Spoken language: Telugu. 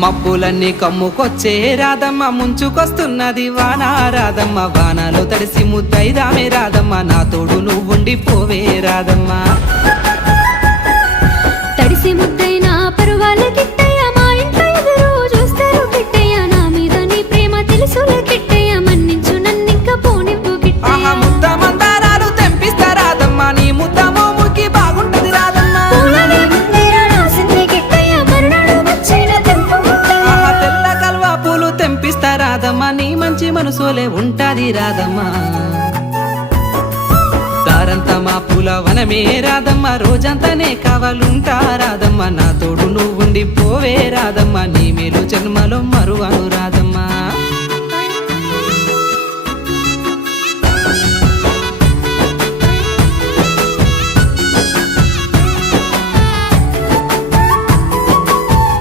మబ్బులన్నీ కమ్ముకొచ్చే రాధమ్మ ముంచుకొస్తున్నది వాన రాధమ్మ వానలో తడిసి ముద్దైదామే రాధమ్మ నా తోడు నువ్వుండి పోవే రాధమ్మ తడిసి ముద్దైనా పరువాల కిట్టయ్య మా ఇంట్లో ఎదురు చూస్తారు కిట్టయ్య నా మీద నీ ప్రేమ తెలుసులే కిట్టయ్య మన్నించు నన్నింక పోనివ్వు కిట్టయ్య ముద్ద మందారాలు తెంపిస్తా రాధమ్మ నీ ముద్ద మోముకి బాగుంటది రాధమ్మ తెల్ల కల్వా పూలు తెంపిస్తా రాధమ్మ నీ మంచి మనసులే ఉంటాది రాధమ్మ దారంతా మా పూల వనమే రాధమ్మ రోజంతానే కావాలుంటా రాధమ్మ నా తోడు నువ్వుండి పోవే రాధమ్మ